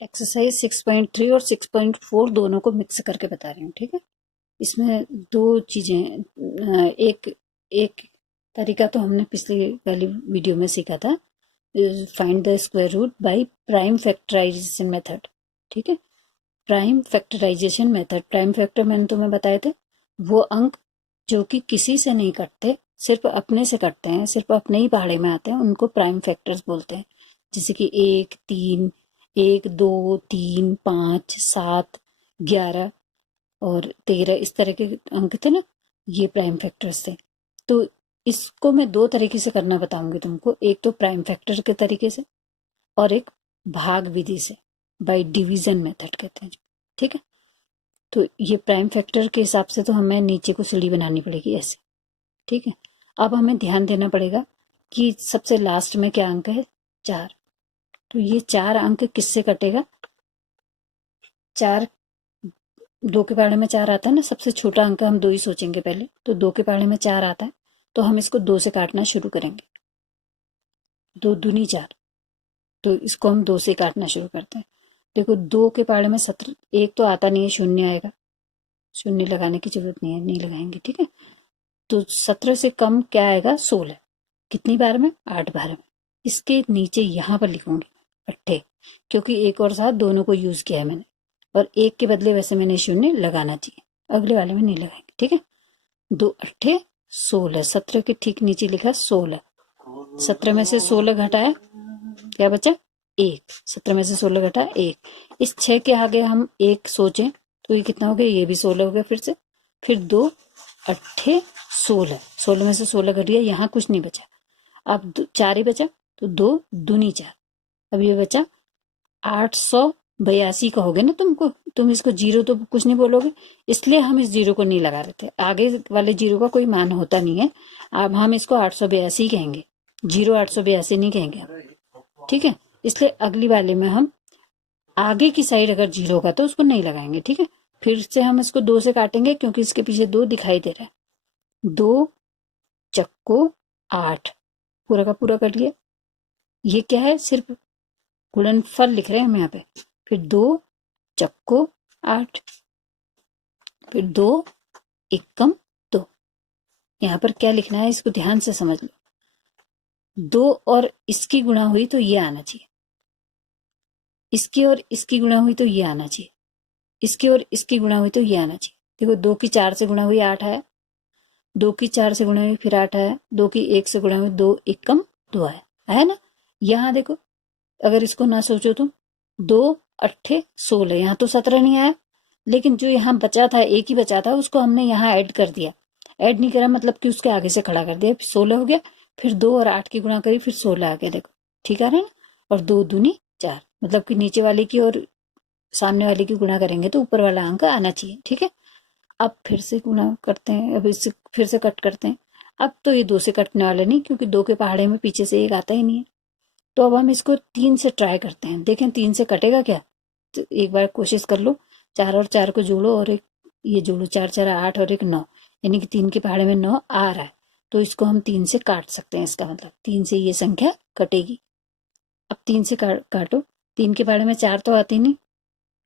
Exercise 6.3 और 6.4 दोनों को मिक्स करके बता रही हूँ, ठीक है। इसमें दो चीजें, एक तरीका तो हमने पिछली वाली वीडियो में सीखा था, find the square root by prime factorisation method, ठीक है। Prime factorisation method, prime factor मैंने तुम्हें बताए थे, वो अंक जो कि किसी से नहीं कटते, सिर्फ अपने से कटते हैं, सिर्फ अपने ही पहाड़े में आते हैं, उनको प्राइम फैक्टर्स बोलते हैं। जैसे कि 1, 3, 1, 2, 3, 5, 7, 11 और 13, इस तरह के अंक थे ना, ये प्राइम फैक्टर्स थे। तो इसको मैं दो तरीके से करना बताऊंगी तुमको, एक तो प्राइम फैक्टर के तरीके से और एक भाग विधि से, बाय डिवीजन मेथड कहते हैं, ठीक है। तो ये प्राइम फैक्टर के हिसाब से तो हमें नीचे को सीढ़ी बनानी पड़ेगी ऐसे, ठीक है। अब हमें ध्यान देना पड़ेगा कि सबसे लास्ट में क्या अंक है, 4। तो ये 4 अंक किससे कटेगा, 4 2 के पहाड़े में 4 आता है ना, सबसे छोटा अंक हम 2 ही सोचेंगे पहले, तो 2 के पहाड़े में 4 आता है, तो हम इसको 2 से काटना शुरू करेंगे। 2 दूनी 4, तो इसको हम 2 से काटना शुरू करते हैं। देखो 2 के पहाड़े में 17, एक तो आता नहीं है, शून्य आएगा, शून्य लगाने की जरूरत नहीं है, नहीं लगाएंगे, ठीक है। तो 17 से कम क्या आएगा, 16। कितनी बार में, 8 बार में। इसके नीचे यहाँ पर लिखूंगी अट्ठे, क्योंकि 1 और 7 दोनों को यूज किया है मैंने, और 1 के बदले वैसे मैंने शून्य लगाना चाहिए, अगले वाले में नहीं लगाएंगे, ठीक है। 2 अट्ठे 16, 17 के ठीक नीचे लिखा 16, 17 में से 16 घटाया, क्या बचा, 1। 17 में से 16 घटा 1। इस 6 के आगे हम 1 सोचें तो ये कितना हो गया, ये भी 16 हो गया फिर से। फिर 2 अट्ठे 16, 16 में से 16 घट गया, यहाँ कुछ नहीं बचा। अब 4 ही बचा, तो 2 दूनी 4। अब ये बचा 882 कहोगे ना तुमको, तुम इसको जीरो तो कुछ नहीं बोलोगे, इसलिए हम इस जीरो को नहीं लगा रहे थे, आगे वाले जीरो का कोई मान होता नहीं है। अब हम इसको 882 कहेंगे, जीरो 882 नहीं कहेंगे, ठीक है। इसलिए अगली वाले में हम आगे की साइड अगर जीरो होगा तो उसको नहीं लगाएंगे, ठीक है। फिर से हम इसको 2 से काटेंगे, क्योंकि इसके पीछे 2 दिखाई दे रहा है। 2 चक्को 8, पूरा का पूरा कर लिया। ये क्या है, सिर्फ गुणनफल लिख रहे हैं हम यहाँ पे। फिर 2 चक्को 8, फिर 2 एकम 2। यहाँ पर क्या लिखना है, इसको ध्यान से समझ लो। 2 और इसकी गुणा हुई तो ये आना चाहिए, इसकी और इसकी गुणा हुई तो ये आना चाहिए, इसकी और इसकी गुणा हुई तो ये आना चाहिए। देखो 2 की 4 से गुणा हुई 8 आया, 2 की 4 से गुणा हुई फिर 8 आया, 2 की 1 से गुणा हुई 2 एकम 2 आया ना। यहाँ देखो, अगर इसको ना सोचो तुम, 2 अट्ठे 16, यहाँ तो 17 नहीं आया, लेकिन जो यहाँ बचा था, एक ही बचा था, उसको हमने यहाँ ऐड कर दिया। ऐड नहीं करा मतलब कि उसके आगे से खड़ा कर दिया, 16 हो गया, फिर 2 और 8 की गुणा करी, फिर 16 आ गया, देखो ठीक आ रहा है ना। और 2 दूनी 4, मतलब कि नीचे वाले की और सामने वाले की गुणा करेंगे तो ऊपर वाला अंक आना चाहिए, ठीक है। अब फिर से गुणा करते हैं, अब इससे फिर से कट करते हैं। अब तो ये 2 से कटने वाला नहीं, क्योंकि 2 के पहाड़े में पीछे से 1 आता ही नहीं है। तो अब हम इसको 3 से ट्राई करते हैं, देखें 3 से कटेगा क्या। तो एक बार कोशिश कर लो, 4 और 4 को जोड़ो और एक ये जोड़ो, 4 4 8 और एक 9, यानी कि 3 के पहाड़े में 9 आ रहा है, तो इसको हम 3 से काट सकते हैं। इसका मतलब 3 से ये संख्या कटेगी। अब 3 से काटो, 3 के पहाड़े में 4 तो आती नहीं,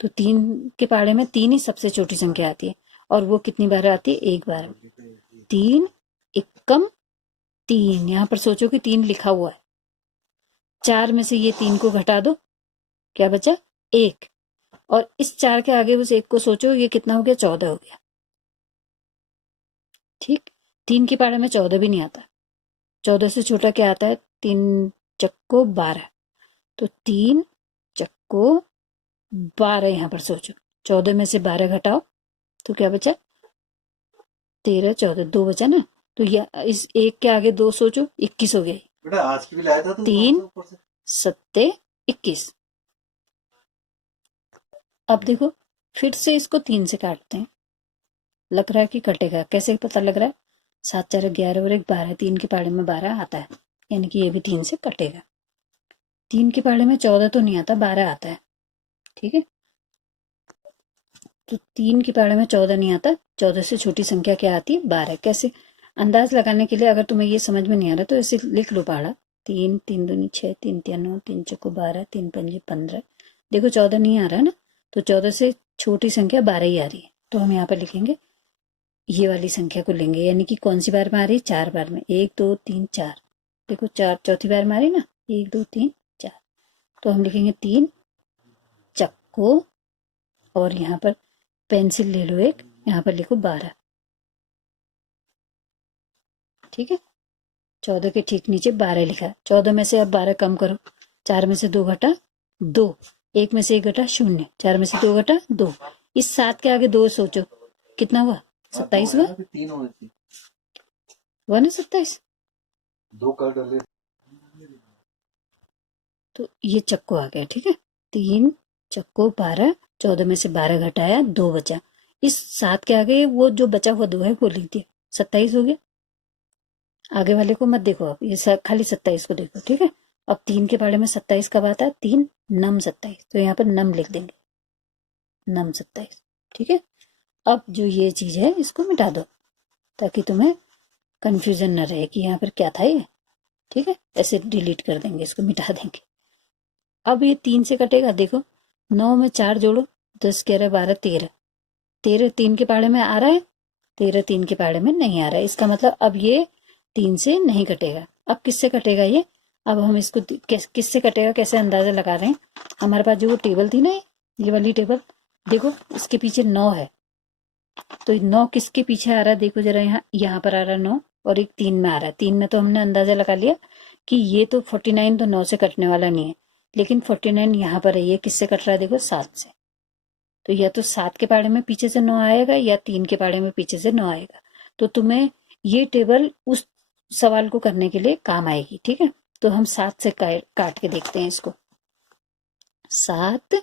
तो 3 के पहाड़े में 3 ही सबसे छोटी संख्या आती है, और वो कितनी बार आती है, एक बार। 3 एकम 3, यहाँ पर सोचो कि 3 लिखा हुआ है, 4 में से ये 3 को घटा दो, क्या बचा, 1। और इस 4 के आगे उस 1 को सोचो, ये कितना हो गया, 14 हो गया, ठीक। 3 के पहाड़े में 14 भी नहीं आता, 14 से छोटा क्या आता है, 3 चक्को 12, तो 3 चक्को 12, यहाँ पर सोचो, 14 में से 12 घटाओ तो क्या बचा, 13 14, 2 बचा ना। तो ये इस 1 के आगे 2 सोचो, 21 हो गया, बेटा आज की भी लाया था तुम 3 सत्ते 21। अब देखो फिर से इसको 3 से काटते हैं, लग रहा है कि कटेगा, कैसे पता लग रहा है, 7 4 11 और 1 12, 3 के पहाड़े में 12 आता है, यानी कि ये भी 3 से कटेगा। 3 के पहाड़े में 14 तो नहीं आता, 12 आता है, ठीक है। तो 3 के पहाड़े में 14 नहीं आता, 14 से छोटी संख्या क्या आती है, 12। कैसे, अंदाज लगाने के लिए अगर तुम्हें ये समझ में नहीं आ रहा तो ऐसे लिख लो पहाड़ा, 3 3 दूनी 6, 3 3 9, 3 चौको 12, 3 पंजे 15। देखो 14 नहीं आ रहा है ना, तो 14 से छोटी संख्या 12 ही आ रही है, तो हम यहाँ पर लिखेंगे ये वाली संख्या को लेंगे, यानी कि कौन सी बार में आ रही है, 4 बार में, 1 2 3 4। देखो 4 चौथी बार में आ रही ना, 1 2 3 4, तो हम लिखेंगे 3 चक्को, और यहाँ पर पेंसिल ले लो एक, यहाँ पर लिखो 12। ठीक है, 14 के ठीक नीचे 12 लिखा है। 14 में से अब 12 कम करो, 4 में से 2 घटा 2, 1 में से 1 घटा 0, 4 में से 2 घटा 2, इस 7 के आगे 2 सोचो कितना हुआ, 27 हुआ, 1 है 27, 2 कर डाले तो ये चक्को आ गया। ठीक है, 3 चक्को 12, 14 में से 12 घटाया 2 बचा, इस 7 के आगे वो जो बचा हुआ 2 है वो लिख दिया, 27 हो गया। आगे वाले को मत देखो आप, ये खाली 27 को देखो। ठीक है, अब 3 के पाड़े में 27 कब आता है, 3 नम 27, तो यहाँ पर नम लिख देंगे, नम 27। ठीक है, अब जो ये चीज है इसको मिटा दो, ताकि तुम्हें कंफ्यूजन न रहे कि यहाँ पर क्या था ये। ठीक है, ऐसे डिलीट कर देंगे, इसको मिटा देंगे। अब ये 3 से कटेगा, देखो 9 में 4 जोड़ो, 10 11 12 13, 13 3 के पाड़े में आ रहा है, 13 3 के पाड़े में नहीं आ रहा है, इसका मतलब अब ये 3 से नहीं कटेगा। अब किससे कटेगा ये, अब हम इसको किससे कटेगा कैसे अंदाजा लगा रहे हैं। हमारे पास जो टेबल थी ना, ये वाली टेबल, देखो इसके पीछे 9 है, तो 9 किसके पीछे आ रहा है, देखो जरा, यहाँ पर आ रहा है 9, और एक 3 में आ रहा है। 3 में तो हमने अंदाजा लगा लिया कि ये तो 49 तो 9 से कटने वाला नहीं है, लेकिन 49 यहाँ पर है, ये किससे कट रहा है, देखो 7 से, तो या तो 7 के पाड़े में पीछे से 9 आएगा, या 3 के पाड़े में पीछे से 9 आएगा। तो तुम्हें ये टेबल उस सवाल को करने के लिए काम आएगी। ठीक है, तो हम 7 से काट के देखते हैं इसको, 7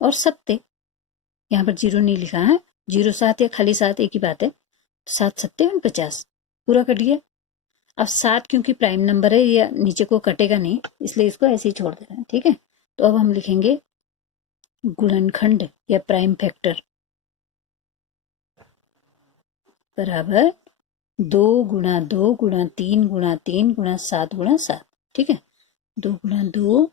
और 7, यहाँ पर 0 नहीं लिखा है, 0 7 या खाली 7 एक ही बात है, 7 7 50, पूरा कट गया। अब 7 क्योंकि प्राइम नंबर है, या नीचे को कटेगा नहीं, इसलिए इसको ऐसे ही छोड़ दे रहे हैं। ठीक है, तो अब हम लिखेंगे गुणनखंड या प्राइम फैक्टर बराबर 2 गुणा 2 गुणा 3 गुणा 3 गुणा 7 गुणा 7। ठीक है, 2 गुणा 2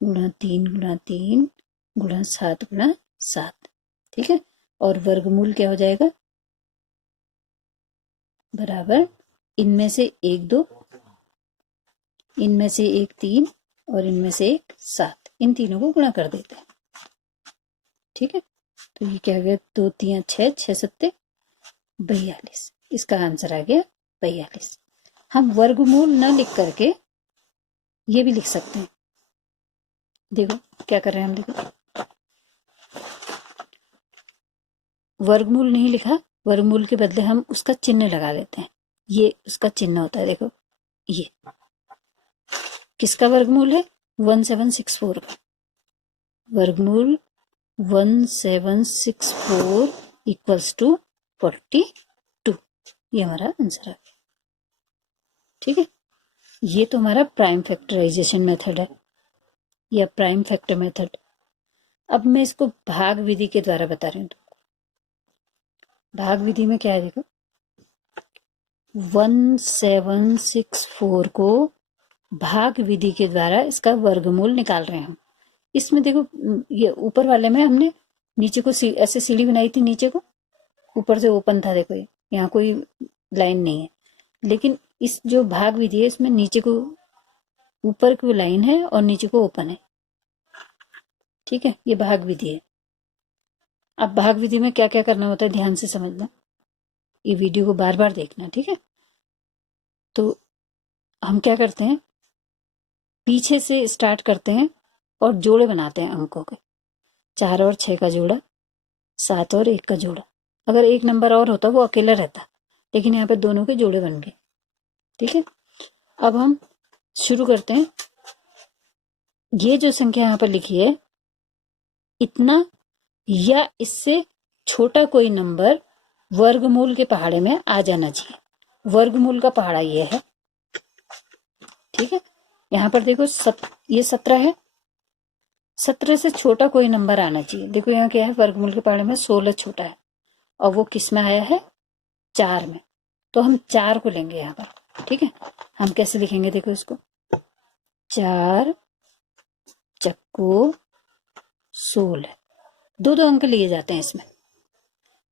गुणा 3 गुणा 3 गुणा 7 गुणा 7। ठीक है, और वर्गमूल क्या हो जाएगा, बराबर इनमें से 1 2, इनमें से 1 3, और इनमें से 1 7, इन तीनों को गुणा कर देते हैं। ठीक है, तो ये क्या हो गया, 2 3 6, 6 7 42, इसका आंसर आ गया 42। हम वर्गमूल न लिख करके ये भी लिख सकते हैं, देखो क्या कर रहे हैं हम, देखो वर्गमूल नहीं लिखा, वर्गमूल के बदले हम उसका चिन्ह लगा देते हैं, ये उसका चिन्ह होता है, देखो ये किसका वर्गमूल है, 1764 का वर्गमूल, 1764 इक्वल्स टू 42, ये हमारा आंसर आ गया। ठीक है, ये तो हमारा प्राइम फैक्टराइजेशन मेथड है, या प्राइम फैक्टर मेथड। अब मैं इसको भाग विधि के द्वारा बता रही हूँ। भाग विधि में क्या है, देखो 1764 को भाग विधि के द्वारा इसका वर्गमूल निकाल रहे हैं हम। इसमें देखो ये ऊपर वाले में हमने नीचे को ऐसे सीढ़ी बनाई थी, नीचे को ऊपर से ओपन था, देखो यहाँ कोई लाइन नहीं है, लेकिन इस जो भाग विधि है इसमें नीचे को ऊपर को लाइन है और नीचे को ओपन है। ठीक है, ये भाग विधि है। अब भाग विधि में क्या क्या करना होता है, ध्यान से समझना, ये वीडियो को बार बार देखना। ठीक है, तो हम क्या करते हैं, पीछे से स्टार्ट करते हैं और जोड़े बनाते हैं अंकों के, 4 और 6 का जोड़ा, 7 और 1 का जोड़ा। अगर एक नंबर और होता वो अकेला रहता, लेकिन यहाँ पे दोनों के जोड़े बन गए। ठीक है, अब हम शुरू करते हैं। ये जो संख्या यहाँ पर लिखी है, इतना या इससे छोटा कोई नंबर वर्गमूल के पहाड़े में आ जाना चाहिए। वर्गमूल का पहाड़ा ये है। ठीक है, यहाँ पर देखो ये 17 है, 17 से छोटा कोई नंबर आना चाहिए। देखो यहाँ क्या है, वर्गमूल के पहाड़े में 16 छोटा है, और वो किस में आया है, 4 में, तो हम 4 को लेंगे यहाँ पर। ठीक है, हम कैसे लिखेंगे, देखो इसको 4 चक्को 16। दो दो अंक लिए जाते हैं इसमें।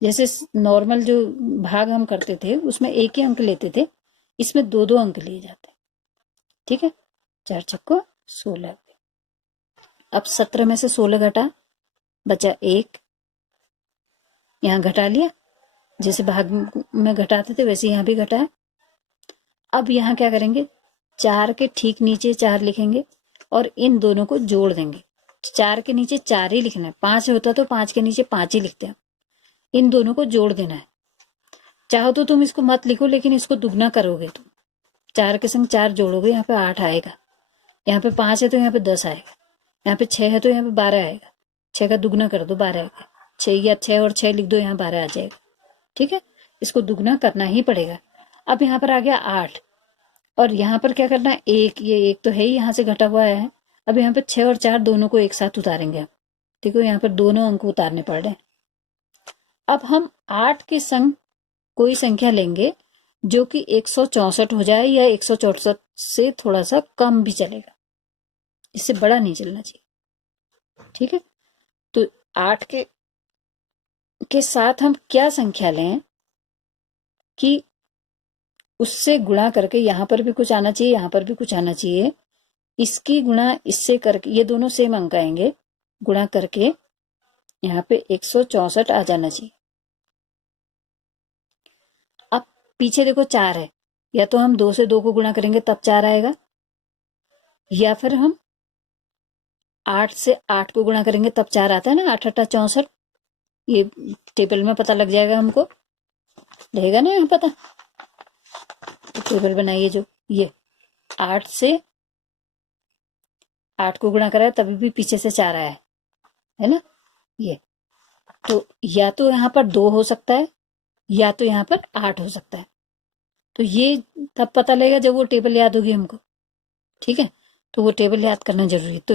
जैसे नॉर्मल जो भाग हम करते थे उसमें एक ही अंक लेते थे, इसमें दो दो अंक लिए जाते हैं। ठीक है, 4 छक्को 16। अब 17 में से 16 घटा, बचा 1, यहाँ घटा लिया। जैसे भाग में घटाते थे वैसे यहाँ भी घटाया। अब यहाँ क्या करेंगे, 4 के ठीक नीचे 4 लिखेंगे और इन दोनों को जोड़ देंगे। 4 के नीचे 4 ही लिखना है, 5 होता तो 5 के नीचे 5 ही लिखते हैं। इन दोनों को जोड़ देना है। चाहो तो तुम इसको मत लिखो, लेकिन इसको दुगना करोगे तुम। 4 के संग 4 जोड़ोगे, यहाँ पे 8 आएगा। यहाँ पे 5 है तो यहाँ पे 10 आएगा। यहाँ पे 6 है तो यहाँ पे 12 आएगा। 6 का दुगना कर दो, 12 आएगा। 6 या 6 और 6 लिख दो, यहाँ 12 आ जाएगा। ठीक है, इसको दुगना करना ही पड़ेगा। अब यहाँ पर आ गया 8 और यहाँ पर क्या करना है, 1, ये 1 तो है ही, यहाँ से घटा हुआ है। अब यहाँ पे 6 और 4 दोनों को एक साथ उतारेंगे। देखो यहाँ पर दोनों अंक उतारने पड़ रहे हैं। अब हम 8 के संग कोई संख्या लेंगे जो कि 164 हो जाए, या 164 से थोड़ा सा कम भी चलेगा, इससे बड़ा नहीं चलना चाहिए। ठीक है, तो 8 के साथ हम क्या संख्या लें कि उससे गुणा करके यहाँ पर भी कुछ आना चाहिए, यहाँ पर भी कुछ आना चाहिए। इसकी गुणा इससे करके, ये दोनों सेम अंक आएंगे, गुणा करके यहाँ पे 164 आ जाना चाहिए। अब पीछे देखो 4 है, या तो हम 2 से 2 को गुणा करेंगे तब 4 आएगा, या फिर हम 8 से 8 को गुणा करेंगे तब 4 आता है ना। 8 8 64, ये टेबल में पता लग जाएगा हमको, रहेगा ना यहाँ पता। तो टेबल बनाइए जो, ये 8 से 8 को गुणा करा है तभी भी पीछे से 4 आया है ना। ये तो या तो यहाँ पर 2 हो सकता है, या तो यहाँ पर 8 हो सकता है। तो ये तब पता लगेगा जब वो टेबल याद होगी हमको। ठीक है, तो वो टेबल याद करना जरूरी है। तो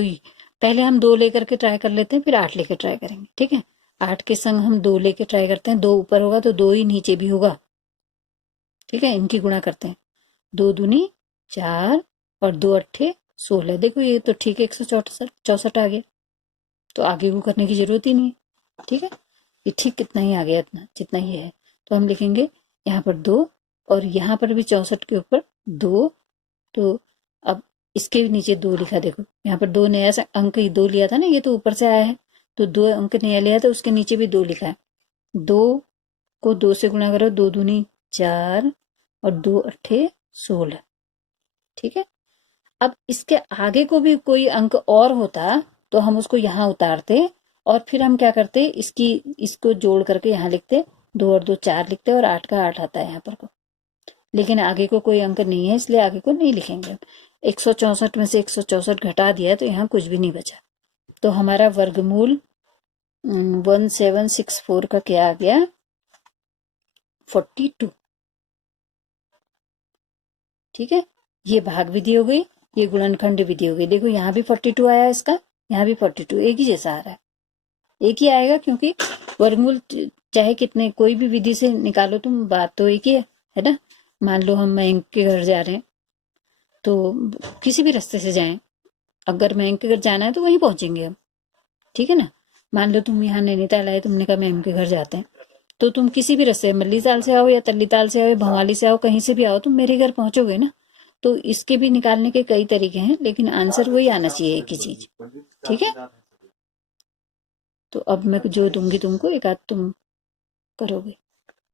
पहले हम 2 लेकर के ट्राई कर लेते हैं, फिर 8 लेकर ट्राई करेंगे। ठीक है, 8 के संग हम 2 लेके ट्राई करते हैं। 2 ऊपर होगा तो 2 ही नीचे भी होगा। ठीक है, इनकी गुणा करते हैं। 2 दूनी 4 और 2 अट्ठे 16। देखो ये तो ठीक है, 164 आ गया, तो आगे को करने की जरूरत ही नहीं है। ठीक है, ये ठीक कितना ही आ गया, इतना जितना ही है। तो हम लिखेंगे यहाँ पर 2 और यहाँ पर भी 64 के ऊपर 2। तो अब इसके भी नीचे 2 लिखा। देखो यहाँ पर 2 नया अंक 2 लिया था ना, ये तो ऊपर से आया है, तो 2 अंक नया लिया था, उसके नीचे भी 2 लिखा है। 2 को 2 से गुणा करो, 2 दूनी 4 और 2 अट्ठे 16। ठीक है, अब इसके आगे को भी कोई अंक और होता तो हम उसको यहाँ उतारते और फिर हम क्या करते, इसको जोड़ करके यहाँ लिखते। 2 और 2 4 लिखते और 8 का 8 आता है यहाँ पर को। लेकिन आगे को कोई अंक नहीं है, इसलिए आगे को नहीं लिखेंगे। 164 में से 164 घटा दिया तो यहाँ कुछ भी नहीं बचा। तो हमारा वर्गमूल 1764 का क्या आ गया, 42। ठीक है, ये भाग विधि हो गई, ये गुणनखंड विधि हो गई। देखो यहाँ भी 42 आया इसका, यहाँ भी 42, एक ही जैसा आ रहा है, एक ही आएगा, क्योंकि वर्गमूल चाहे कितने कोई भी विधि से निकालो तुम, बात तो एक ही है ना। मान लो हम मयंक के घर जा रहे हैं, तो किसी भी रास्ते से जाएं, अगर मयंक के घर जाना है तो वहीं पहुंचेंगे हम। ठीक है ना, मान लो तुम यहाँ नैनीताल आए, तुमने कहा मयंक के घर जाते हैं, तो तुम किसी भी रास्ते, मल्लीताल से आओ या तल्लीताल से आओ, भवाली से आओ, कहीं से भी आओ, तुम मेरे घर पहुंचोगे ना। तो इसके भी निकालने के कई तरीके हैं, लेकिन आंसर वही आना चाहिए, एक ही चीज। ठीक है, तो अब मैं जो दूंगी तुमको, एक आध तुम करोगे।